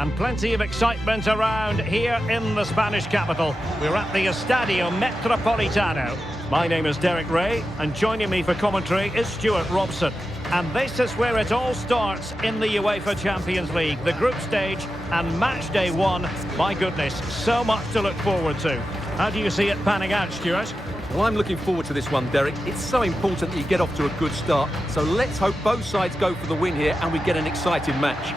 And plenty of excitement around here in the Spanish capital. We're at the Estadio Metropolitano. My name is Derek Ray, and joining me for commentary is Stuart Robson. And this is where it all starts in the UEFA Champions League, the group stage and match day one. My goodness, so much to look forward to. How do you see it panning out, Stuart? Well, I'm looking forward to this one, Derek. It's so important that you get off to a good start. So let's hope both sides go for the win here and we get an exciting match.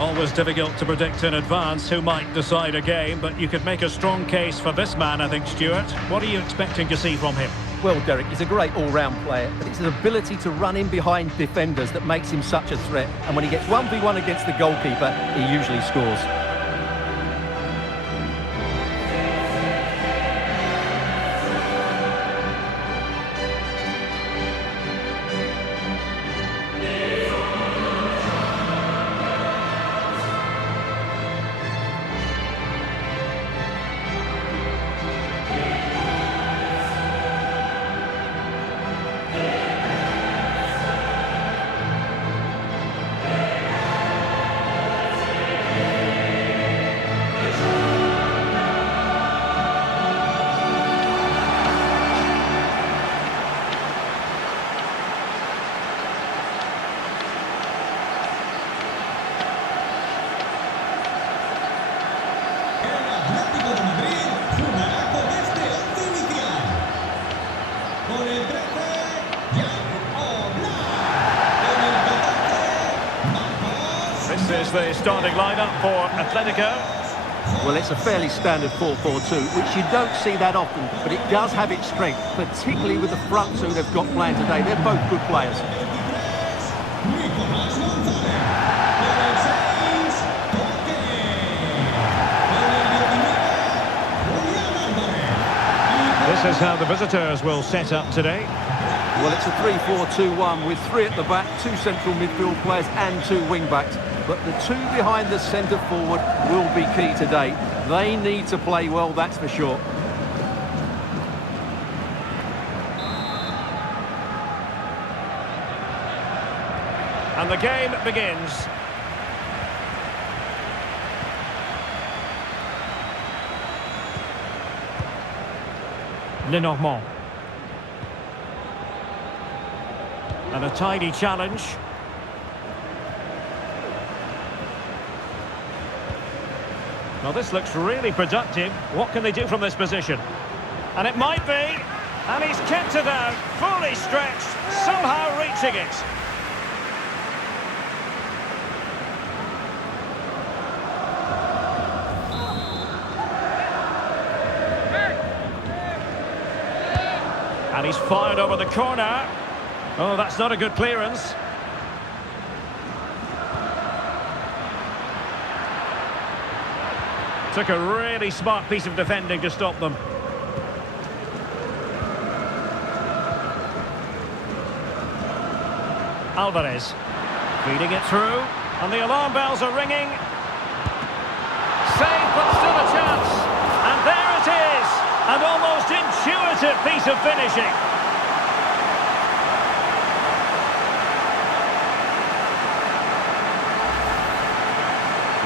Always difficult to predict in advance who might decide a game, but you could make a strong case for this man, I think, Stuart. What are you expecting to see from him? Well, Derek, he's a great all-round player, but it's his ability to run in behind defenders that makes him such a threat. And when he gets 1v1 against the goalkeeper, he usually scores. Atletico Madrid jugará con este once inicial. Con el 13, Con el 14, This is the starting lineup for Atletico. Well, it's a fairly standard 4-4-2, which you don't see that often, but it does have its strength, particularly with the front two they've got playing today. They're both good players. This is how the visitors will set up today. Well, it's a 3-4-2-1 with three at the back, two central midfield players and two wing-backs. But the two behind the centre forward will be key today. They need to play well, that's for sure. And the game begins. Lenormand. And a tidy challenge. Well, this looks really productive. What can they do from this position? And it might be. And he's kept it out, fully stretched, somehow reaching it. And he's fired over the corner. Oh, that's not a good clearance. Took a really smart piece of defending to stop them. Alvarez feeding it through, and the alarm bells are ringing. Save, but still a chance. And there it is, an almost intuitive piece of finishing.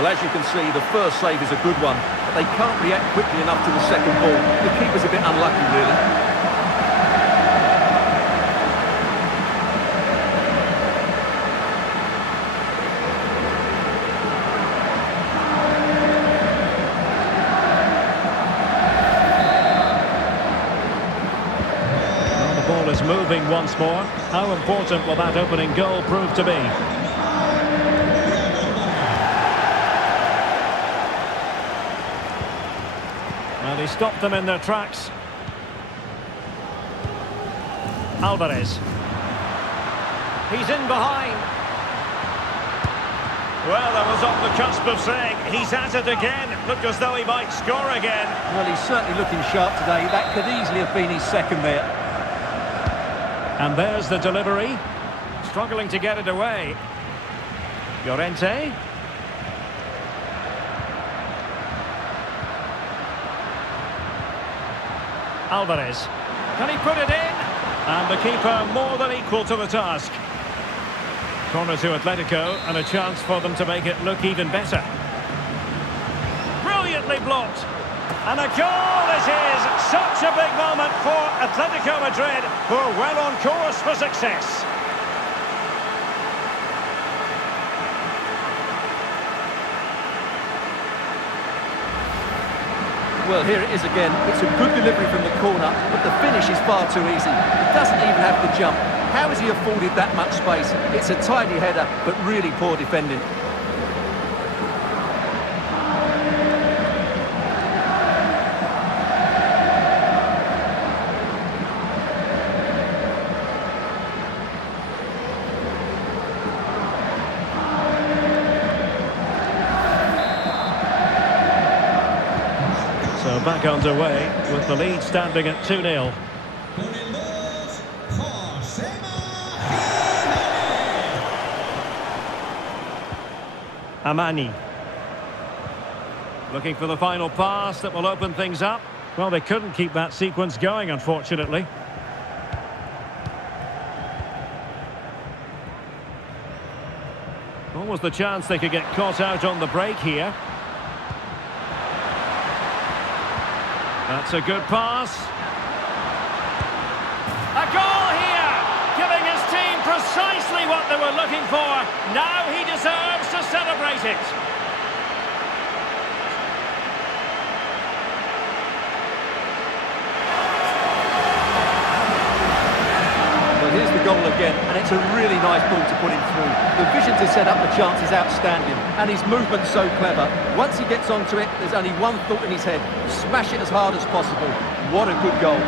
Well, as you can see, the first save is a good one, but they can't react quickly enough to the second ball. The keeper's a bit unlucky, really. Well, the ball is moving once more. How important will that opening goal prove to be? He stopped them in their tracks. Alvarez. He's in behind. Well, I was on the cusp of saying he's at it again. Looked as though he might score again. Well, he's certainly looking sharp today. That could easily have been his second there. And there's the delivery. Struggling to get it away. Llorente. Alvarez. Can he put it in? And the keeper more than equal to the task. Corner to Atletico, and a chance for them to make it look even better. Brilliantly blocked. And a goal it is! Such a big moment for Atletico Madrid, who are well on course for success. Well, here it is again. It's a good delivery from the corner, but the finish is far too easy. He doesn't even have to jump. How has he afforded that much space? It's a tidy header, but really poor defending. So back underway with the lead standing at 2-0. Con el 2, Josema Amani. Looking for the final pass that will open things up. Well, they couldn't keep that sequence going, unfortunately. Almost the chance they could get caught out on the break here. That's a good pass. A goal here, giving his team precisely what they were looking for. Now he deserves to celebrate it. Well, here's the goal again, and it's a really nice ball to put him through. The vision to set up the chance is outstanding, and his movement's so clever. Once he gets onto it, there's only one thought in his head: smash it as hard as possible. What a good goal.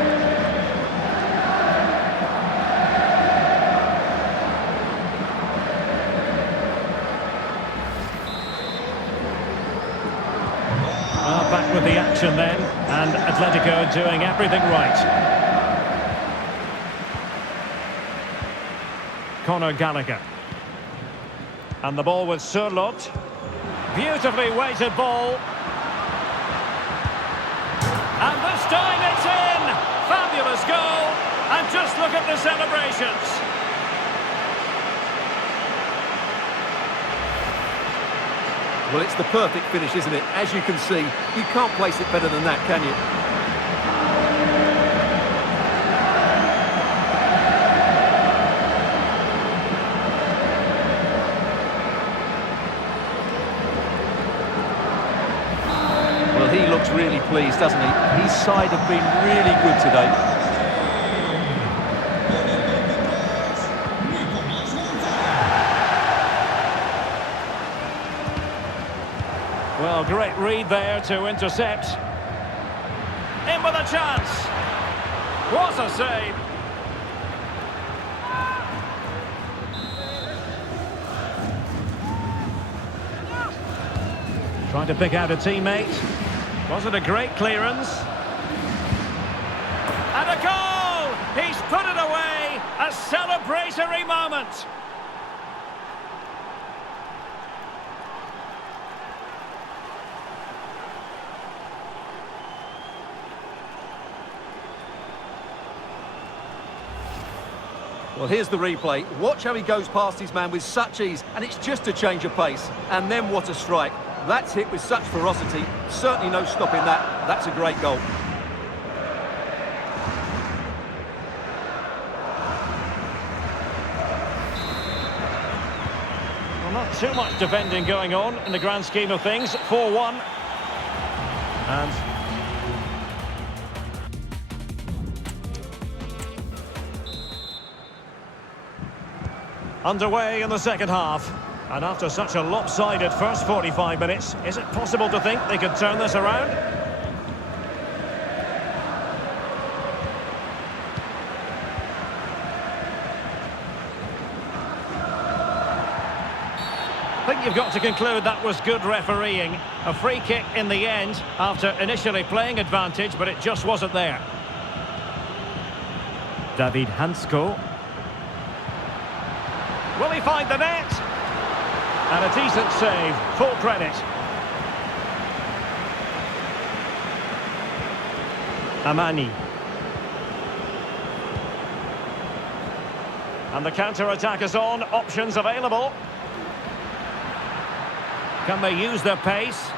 Back with the action then, and Atletico doing everything right. Gallagher. And the ball with Surlot. Beautifully weighted ball. And this time it's in! Fabulous goal! And just look at the celebrations. Well, it's the perfect finish, isn't it? As you can see, you can't place it better than that, can you? Well, he looks really pleased, doesn't he? His side have been really good today. Well, great read there to intercept. In with a chance. What a save. Trying to pick out a teammate. Was it a great clearance? And a goal! He's put it away. A celebratory moment. Well, here's the replay. Watch how he goes past his man with such ease, and it's just a change of pace. And then what a strike. That's hit with such ferocity. Certainly no stopping that. That's a great goal. Well, not too much defending going on in the grand scheme of things. 4-1. And underway in the second half. And after such a lopsided first 45 minutes, is it possible to think they could turn this around? I think you've got to conclude that was good refereeing. A free kick in the end after initially playing advantage, but it just wasn't there. David Hansko. Will he find the net? And a decent save, full credit. Amani. And the counter-attack is on, options available. Can they use their pace?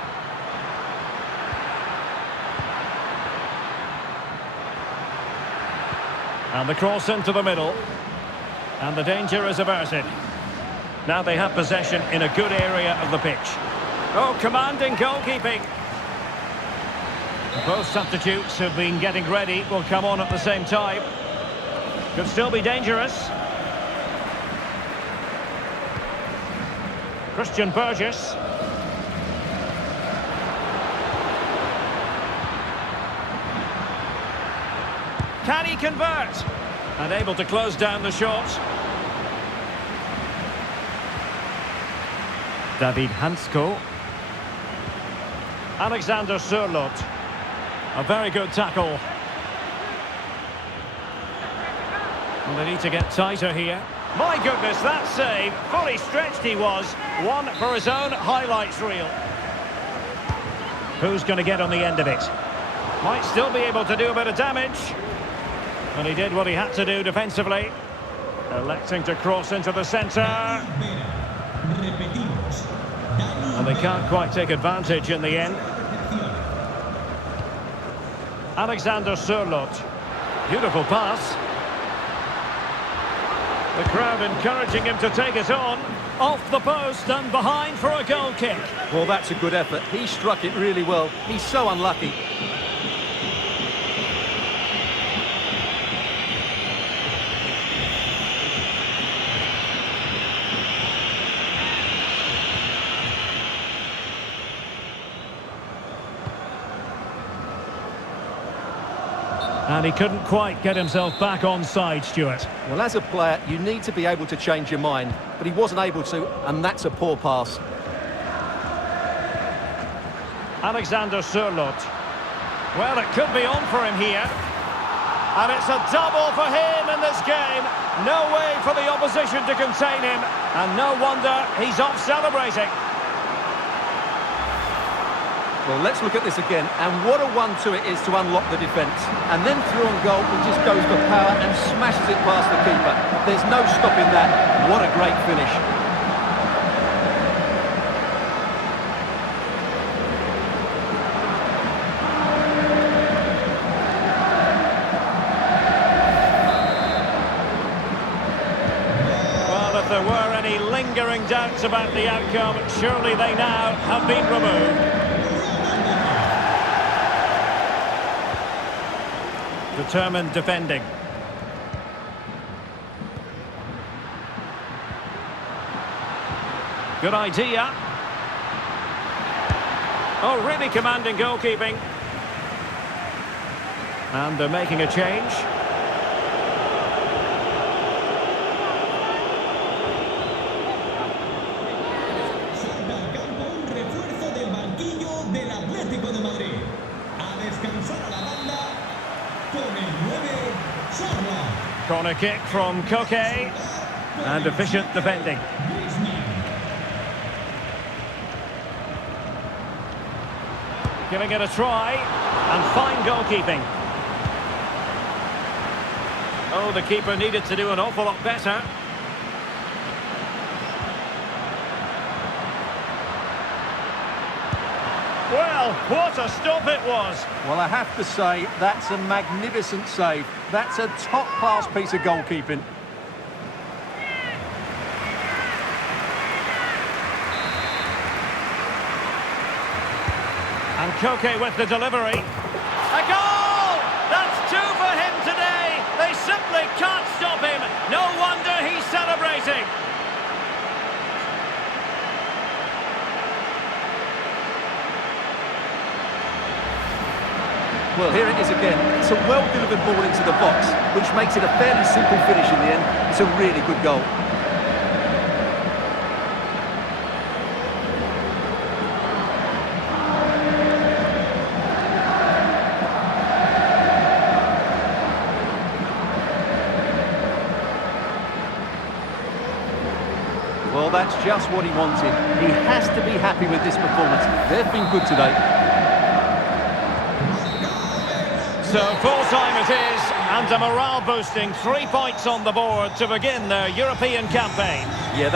And the cross into the middle. And the danger is averted. Now they have possession in a good area of the pitch. Oh, commanding goalkeeping. Both substitutes have been getting ready, will come on at the same time. Could still be dangerous. Christian Burgess. Can he convert? And able to close down the shot. David Hansko. Alexander Sørloth. A very good tackle. And they need to get tighter here. My goodness, that save. Fully stretched he was. One for his own highlights reel. Who's going to get on the end of it? Might still be able to do a bit of damage. And he did what he had to do defensively. Electing to cross into the centre. And they can't quite take advantage in the end. Alexander Sørloth. Beautiful pass. The crowd encouraging him to take it on. Off the post and behind for a goal kick. Well, that's a good effort. He struck it really well. He's so unlucky. And he couldn't quite get himself back on side, Stuart. Well, as a player, you need to be able to change your mind, but he wasn't able to, and that's a poor pass. Alexander Sørloth. Well, it could be on for him here. And it's a double for him in this game. No way for the opposition to contain him. And no wonder he's off celebrating. Well, let's look at this again, and what a 1-2 it is to unlock the defence. And then through on goal, he just goes for power and smashes it past the keeper. There's no stopping that. What a great finish. Well, if there were any lingering doubts about the outcome, surely they now have been removed. Determined defending. Good idea. Oh, really commanding goalkeeping. And they're making a change. Salta al campo un refuerzo del banquillo del Atlético de Madrid. A descansar a la banda con el 9, Sørloth. Corner kick from Koke. And efficient defending. Giving it a try. And fine goalkeeping. Oh, the keeper needed to do an awful lot better. Well, what a stop it was. Well, I have to say, that's a magnificent save. That's a top-class piece of goalkeeping. And Koke with the delivery. A goal! That's two for him today. They simply can't stop him. No wonder he's celebrating. Well, here it is again. It's a well-delivered ball into the box, which makes it a fairly simple finish in the end. It's a really good goal. Well, that's just what he wanted. He has to be happy with this performance. They've been good today. So full time it is. And a morale-boosting 3 points on the board to begin their European campaign. Yeah.